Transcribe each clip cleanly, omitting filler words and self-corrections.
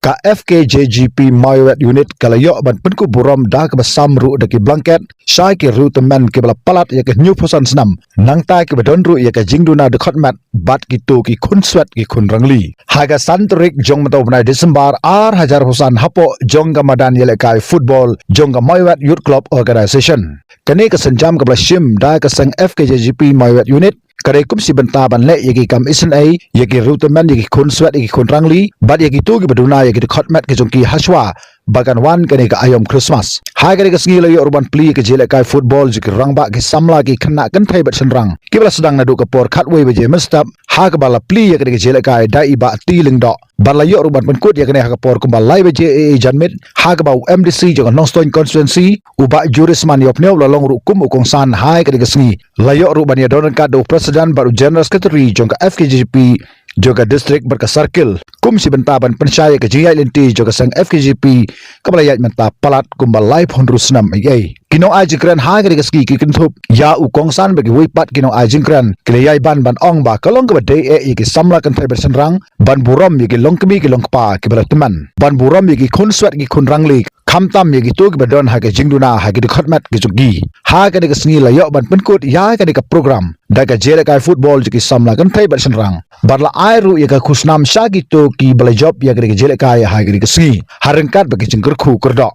ka FKJGP Maiwet unit kalayok ban penku buram dah ke basam ru daki blanket syai ke ru teman ke bala palat ya ke new posan senam nang tai ke badon ru ya ke jingduna de khotmat bat gitu ki kun swat ki kun rangli haga santrik jong matau benai Desember ar hajar husan hapo jong ga madan yele kai football jong ga Maiwet youth club organization kini ke senjam ke bala shim dah ke sang FKJGP Maiwet unit kadai kum si benta ban le yaki kam isen ai yaki ruteman yaki kun swat yaki kun rangli bat yaki tu ki baduna yaki khotmat ke jongki haswa bagan wan kani ka ayom Christmas ha kani ka sngi layo urban pli ke jele kai football jiki rangba ki samla ki khna kan thai bat senrang ki bala sedang nadu ka por khatway beje mestap ha ka bala pli yaki ke jele kai dai ba tiling do bala yo urban penkut yakani ha ka por kum balai beje janmit ha ka ba MDC jong Nongstoin constituency uba jurisman yopneu lolong ru kum ukong san hai kani ka sngi layo urban ya don ka do president baru general secretary jong ka FKJP juga district berka circle kum si bentaban pensyaya ke jiyai lenti juga sang FKJP kabalayat menta palat kumbal live honrusnam ai kino ajikran ha ke ski ki kintup ya ukong san bagi wipat kino ajikran keleyai ban ong ba kalong ke bade e ki samla kan thai bersenrang ban buram ki longkemi ki longpa ki teman ban buram ki kunswat ki kunrangli khamtam ki tu ki badon ha ke jingduna ha ki khotmat ki jugi ha ke sngi layo ban penkut ya ke program daga jele kai football ki samla kan thai bersenrang barla airu ya ka khusnam shagi to ki bala job ya ke jele kai ha ke sngi harengkat bagi jengker khu kerdo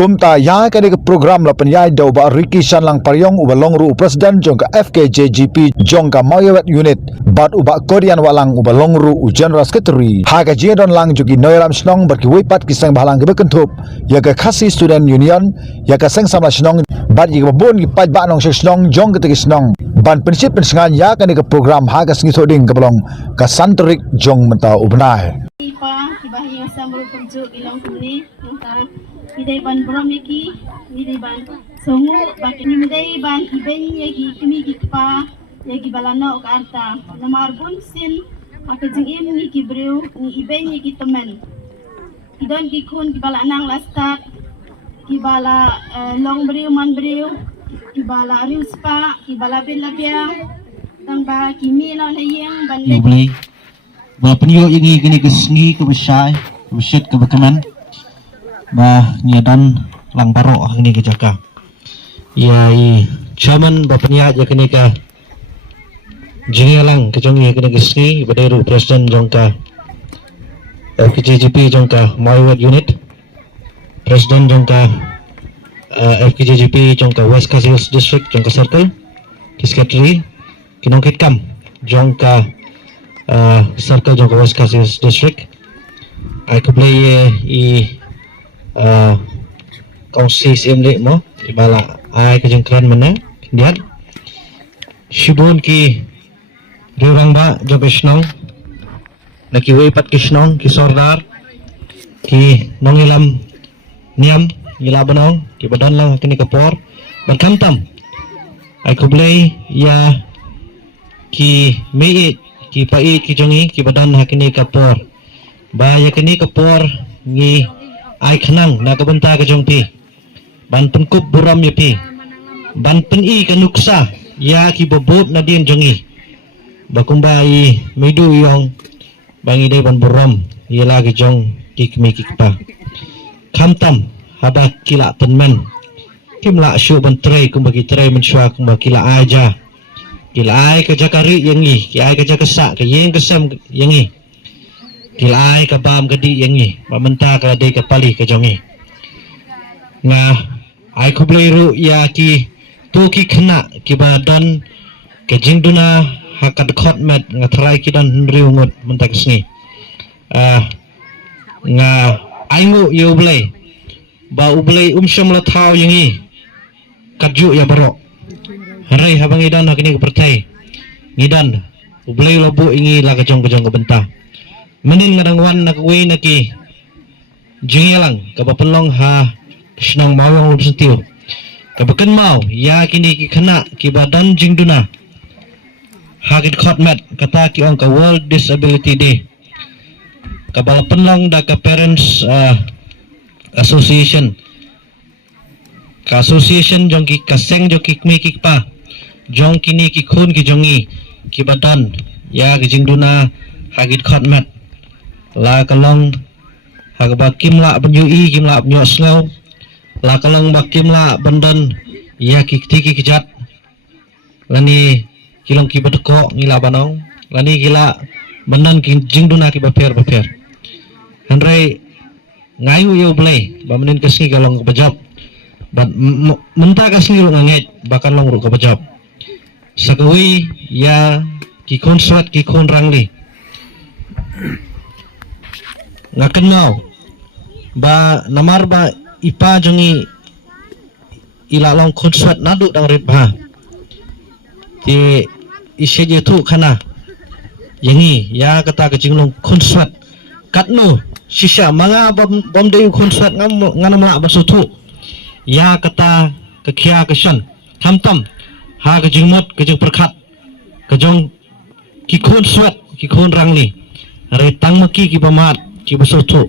kumta ya kani ke program la penyai do ba Ricky Shanlang Paryong ubalong ru president jong ka FKJGP jong ka Maiwet unit bat uba Korean walang ubalong ru general secretary ha ka jedon lang jugi noiram snong berki wipat ki sang balang ke bekentup ya ka khasi student union ya ka sang sama snong bat yi babon ki pat ba nong snong jong ke tegi snong ban prinsip pensengan ya kani ke program ha ka singi thoding ke belong ka santrik jong menta ubnai pa kibahi samro kunju ilang kumni midai ban bromiki midai ban songu bakini midai ban iben yagi kimi gikpa yagi balano ka arta namar bun sin akajing ni kibreu ni iben yagi temen idon gikun kibala nang lastat kibala long breu man breu kibala riuspa kibala ben labiang tamba kimi lo layeng ban beli ba penyo ini kini kesngi ke besai ke besit ke bekaman bah nyadan lang baro ini ke jaka ya chairman ba penya aja kini ka jingalang ke jongi kini kesngi baderu president jongka FKJGP jongka Maiwet unit president jongka FKJGP jongka West Kasius district jongka circle secretary kinongkit kam jongka circle jongka West Kasius district ai kublay kongsi simle mo ibala ai ka jengkran mana diat shibun ki rurang ba jobesnong nakiway pat kisnong ki sordar ki nongilam niam ilabanong ki badan lang kini kapor bagkamtam ai kublay ya ki meit ki pai ki jongi ki badan hakini kapor ba ya kini kapor ngi ai khanang na kabanta ka jongpi ban penkup buram yapi ban peni ka nuksa ya ki bobot na din jongi bakumbai medu yong bangi dai ban buram ya lagi jong kikmi kikpa khamtam haba kila penmen kimla shu ban tray kumbagi tray menshwa kumbagi kila aja kila ai ka jakari yangi ki ai ka jakasa ka yeng kesam yangi kilai ka bam gadi yangi mamenta ka de ka pali ka jongi nga ai kubleru ya ki tu ki khna ki badan ke jingduna hakad khotmet nga thrai ki dan riungut mentak sngi nga aingu yo blai ba ublai umsham la thau yangi kadju ya baro harai habang idan hakini ka pertai ngidan ublai lobu ingi la ka jong ka benta menin ngarangwan nakwe naki jingelang kapapelong ha snong mawang lubsentiu kabakan mau ya kini ki khana ki badan jingduna hagit khotmat kata ki ong ka World Disability Day kabala penlong da ka parents association ka association jong ki kaseng jo ki kmi ki pa jong kini ki khun ki jongi ki badan ya ki jingduna hagit khotmat la kalong hak ba kimla penyui kimla penyosngau la kalong ba kimla bandan ya ki tiki kijat lani kilong ki batko ngila banong lani gila bandan ki jingduna ki baper handrai ngayu yo blai ba menin kasni kalong bajab bat menta kasni nganget bakal long ru ka bajab sakawi ya ki konswat ki kon rangli ngakenau ba namar ba ipa jongi ilalong konswat nadu dang rit ba ti ise je tu khana yangi ya kata kejinglong konswat katno sisa manga bom deyu konswat ngana mala basutu ya kata kekia kesan hamtam ha kejingmot kejing perkat kejong ki konswat ki kon rangli re tang maki ki pamat ki basutu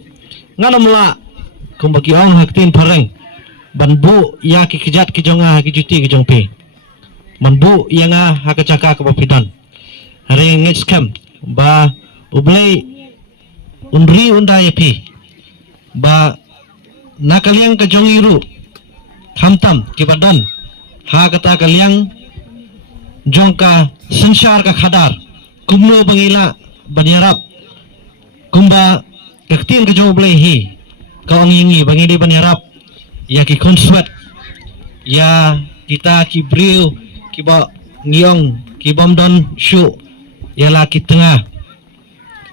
ngana mala kumbaki ong haktin pareng banbu ya ki kijat ki jonga ki juti ki jongpi manbu ya nga hakacaka ka papidan hari ngets kam ba ublay unri unda yapi ba nakaliang ka jongiru hamtam ki badan ha kata kaliang jongka sansar ka khadar kumlo bangila banyarap kumba kaktin ka jong ublay hi kawangingi bangili banyarap ya ki konswat ya kita ki brio ki ba ngiong ki bomdon shu ya la ki tengah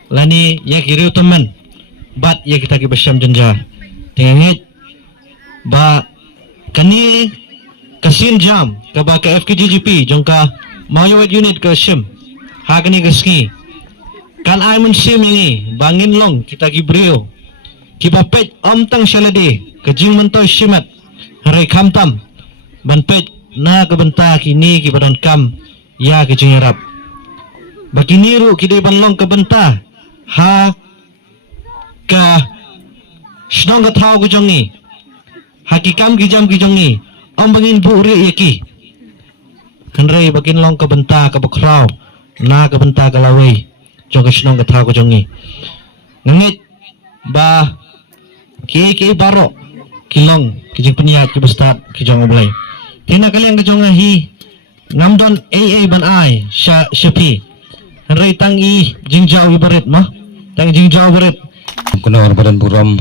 lani ya ki riu teman bat ya kita ki basyam jenja tengit ba kani kasin jam ka ba ka FKGGP jongka Mayuwet unit ka sim ha kani kaski kan ay mun sim ini bangin long kita ki brio kibapet omtang syaladi kejing mentoy simat hari kamtam banpet na kebenta kini kibadan kam ya kejing harap bakiniru kide banlong kebenta ha ka snong kathau kujongi hakikam kijam kijongi om bangin buri yaki kanrei bakin long kebenta kabakrau na kebenta kalawai jong snong kathau kujongi ngengit ba ki baro kilong kijing peniat ki bestat kijong oblay tina kaliang kijong hi ngamdon AA ban ai syapi hanrei tang i jingjau ibaret mah tang jingjau baret kuna badan buram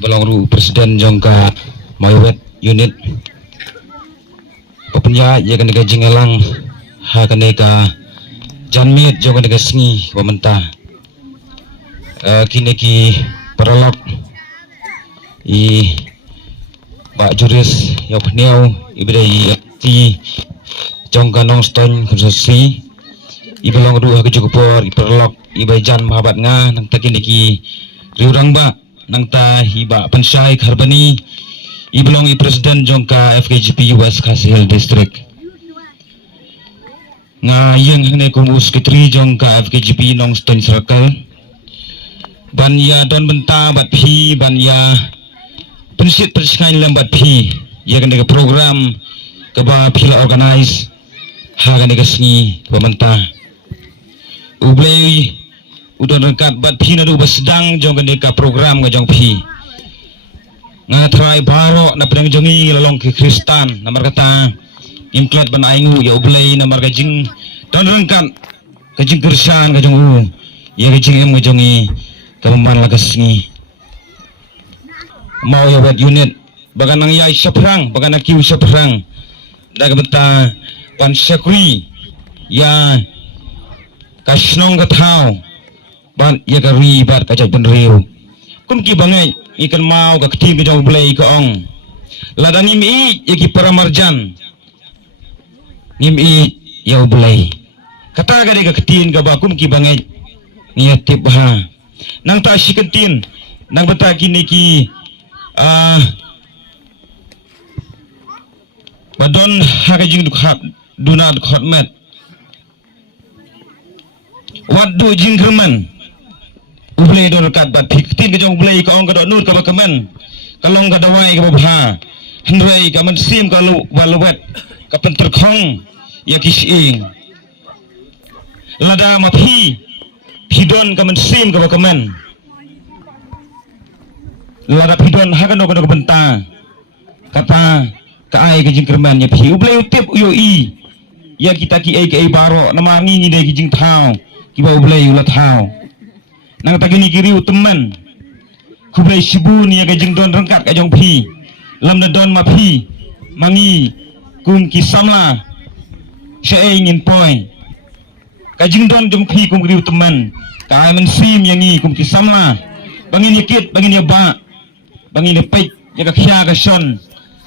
balong ru presiden jongka Mayuwet unit papenya ya kan jing elang ha kan ka janmit jong kan sengi pementa kini ki peralok i Pak Juris yang peniau ibadai ti jongka nongstone konstruksi ibalong dua kejukupor iperalok ibajan mahabat nga nang takin iki riurang ba nang ta hiba pensai kharbani ibalong i presiden jongka FKGP US Kasihil District nga yang hane kumus kitri jongka FKGP nongstone circle ban ya don benta bat phi ban ya pensit persikan lembat phi ya kan program ke ba phi organize ha kan sengi pementa ublei udon rekat bat phi nadu basdang jong kan program ga jong phi nga trai baro na pedang jongi lalong ke Kristan namar kata imklat ban aingu ya ublei namar ga jing don rekat ka jing kersan ga jong ya ga jing em ga jongi kaman lagasngi Mayuwet unit bagan nang yai seperang bagan nak kiu seperang daga beta pan sekri ya kasnong kathau ban ya ka ribat ka jai penriu kun ki bangai ikan mau ka kti bidau blai ka ong ladani mi ya ki paramarjan nimi ya blai kata ga ka ktin ka ba kun ki bangai ni tip ha nang ta sikentin nang beta kini ki badon hakajing dunat khotmet wadu jingkerman ublei don kat bat fiktin ke jong ublei ka ong ka nut ka bakaman kalong ka dawai ka babha hendrai ka man sim ka lu walwet ka penterkhong ya kising lada mapi hidon ka man sim ka bakaman lada pidon hagan okan benta kata kai ke jingkerman ya pi ublay utip uyo i ya kita ki ai baro nama ni dai ki jing thau ki ba ublay ulat thau nang tagini kiri teman kublay sibun ya ke jing don rengkat ka jong pi lam na don ma pi mangi kum ki samla se ingin poi ka jing don jong pi kum kiri teman ka men sim yang ni kum ki samla bangin yakit bangin ya ba bangin ya pek ya ka khia ka son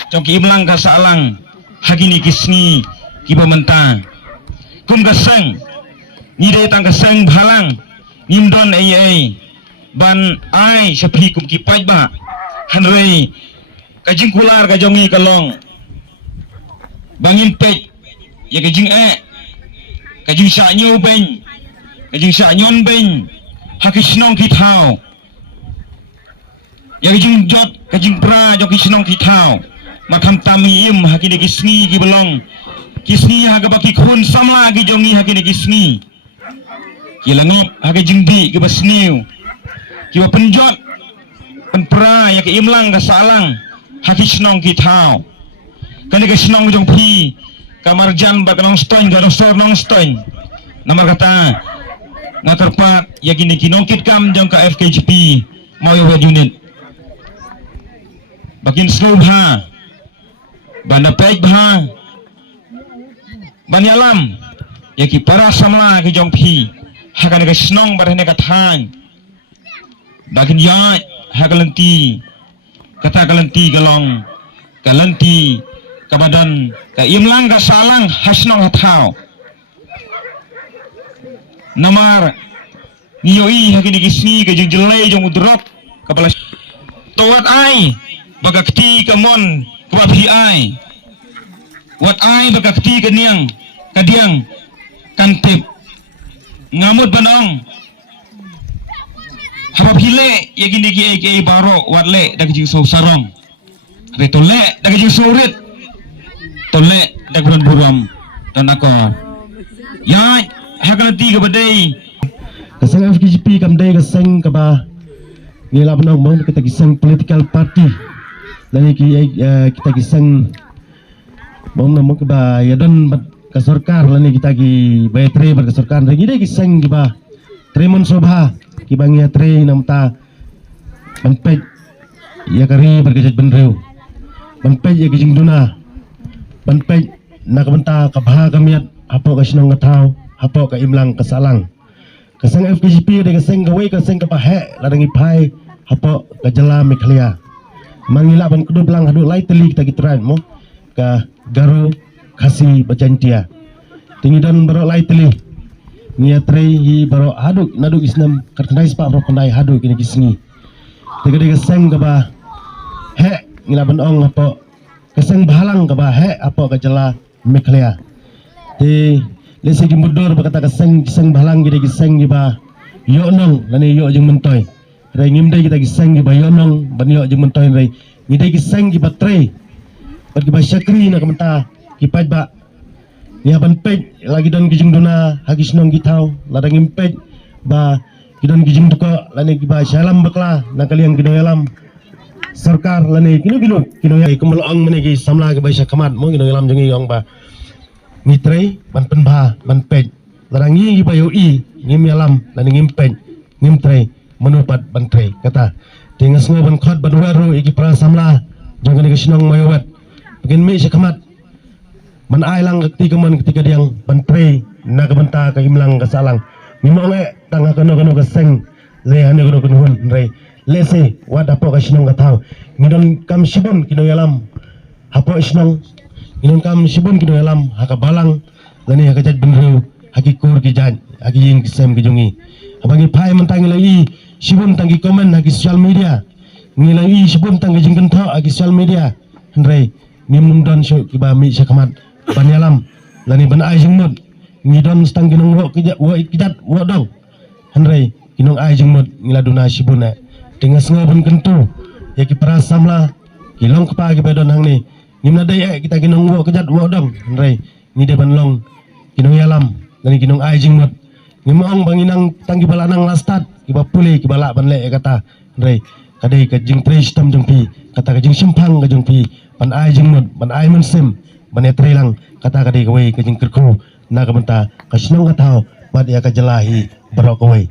trong ki imlang ka salang hagini kisni ki pementa kum ka sang ni dai tang ka sang bhalang nim don ai ban ai sepi kum ki pai ba hanrei ka jing kular ka jongi ka long bangin pek ya ka jing ka jing sa nyu ben ka jing sa nyon ben hakisnong ki thao ya ka jing jot ka jing pra jo kisnong ki thao ma tham tami im hakini kisni ki belong kisni ha ka baki khun samla ki jongi hakini kisni ki langop ha ka jing di ki basniu ki ba penjot penpra ya ki imlang ka salang hakisnong ki thao kan ka snong jong pi kamarjan ba kanong stoin ga sor nong stoin namar kata ngaterpat ya kini kinongkit kam jong ka FKGP Mayo unit bakin slow ha banda pek bha banyalam ya ki para samla ki jong pi hakan ka snong barhane ka thang bakin ya hakalenti kata kalenti galong kalenti kabadan ka imlang ka salang hasnong hathao namar ngiyoi hakini kisni ka jeng jelai jong udrop kapala towat ai bagakti kamon kapi ai wat ai bagakti kaniang kadiang kantip ngamut banong haba pile ya gini ki baro wat le dak jing so sarong re tole dak jing surit tole dak buran buram dan akor ya hakalati ka badai kasang FKGP kamdai kasang kaba ngila benang mau kita kisang political party lagi kita kisang mau nama kaba ya don ka sarkar lani kita ki bayatre ber ka sarkar lagi dai kisang kiba tremon sobha kibang ya tre namta banpej ya kari ber ka benreu banpej ya kijing duna banpej nak benta kabha kamiat apo ka sinong ngatau apo ka imlang kasalang kasang FKGP de kasang gawe kasang kapahe ladangi pai apo ka jala meklia mangila ban kudu belang hadu lai teli kita gitran mo ka garo khasi bajantia tinggi dan baro lai teli nia trei hi baro hadu nadu isnam kartanai spa bro pandai hadu kini kisni tega de kasang kaba he ngila ban ong apo kasang bahalang kaba he apo ka jala meklia te lesi ki mudur berkata keseng balang kita kiseng giba yo nong lani yo jeng mentoy rai ngimdai kita kiseng giba yo nong ban yo jeng mentoy rai ngidai kiseng giba tre bat giba syakri na kamenta kipat ba ni ban pej lagi don gijing dona hagis nong gitau ladang impej ba gidon gijing duko lani giba syalam bakla na kaliang gido yalam sarkar lani kino ya kemelong menegi samla giba syakamat mo gido yalam jengi yong ba mitrei ban penba ban pej larangi gi bayo i ngim yalam dan ngim pej ngim trei menupat ban trei kata tingas ngo ban khot ban waru iki pra samla jangan ni sinong mayowat begin mi sekamat ban ailang ketika keman ketika diang ban trei na ka benta ka imlang ka salang mimole tanga kano ka seng le hane kano hun rei lese wada po ka sinong ka tau ngidon kam sibon kino yalam hapo sinong inon kam sibun kido alam haka balang lani haka jad benru haki kur ki jad haki ying kisem ki jungi abangi pai mentang lagi sibun tangki komen haki social media ngilai sibun tangki jingken tho haki social media hendrai nim don syo ki ba mi sakamat banyalam lani ban ai jingmut ngidon stang kinong wo kijat wo dong hendrai kinong ai jingmut ngiladuna sibuna tingas ngobun kentu ya ki prasamla kilong kepa ki bedon hang ni nimna daya kita kinong wo kejat wo dong rai ni de banlong kinong yalam dan kinong ai jingmut ngimong banginang tanggi balanang lastat kiba puli kibala banle kata rai kadai ka jing tre stam jong pi kata ka jing simpang ka jong pi pan ai jing mut pan ai men sim ban tre lang kata kadai ka wei ka jing kerku na ka benta ka senong ka tau bat ya ka jelahi barok ka wei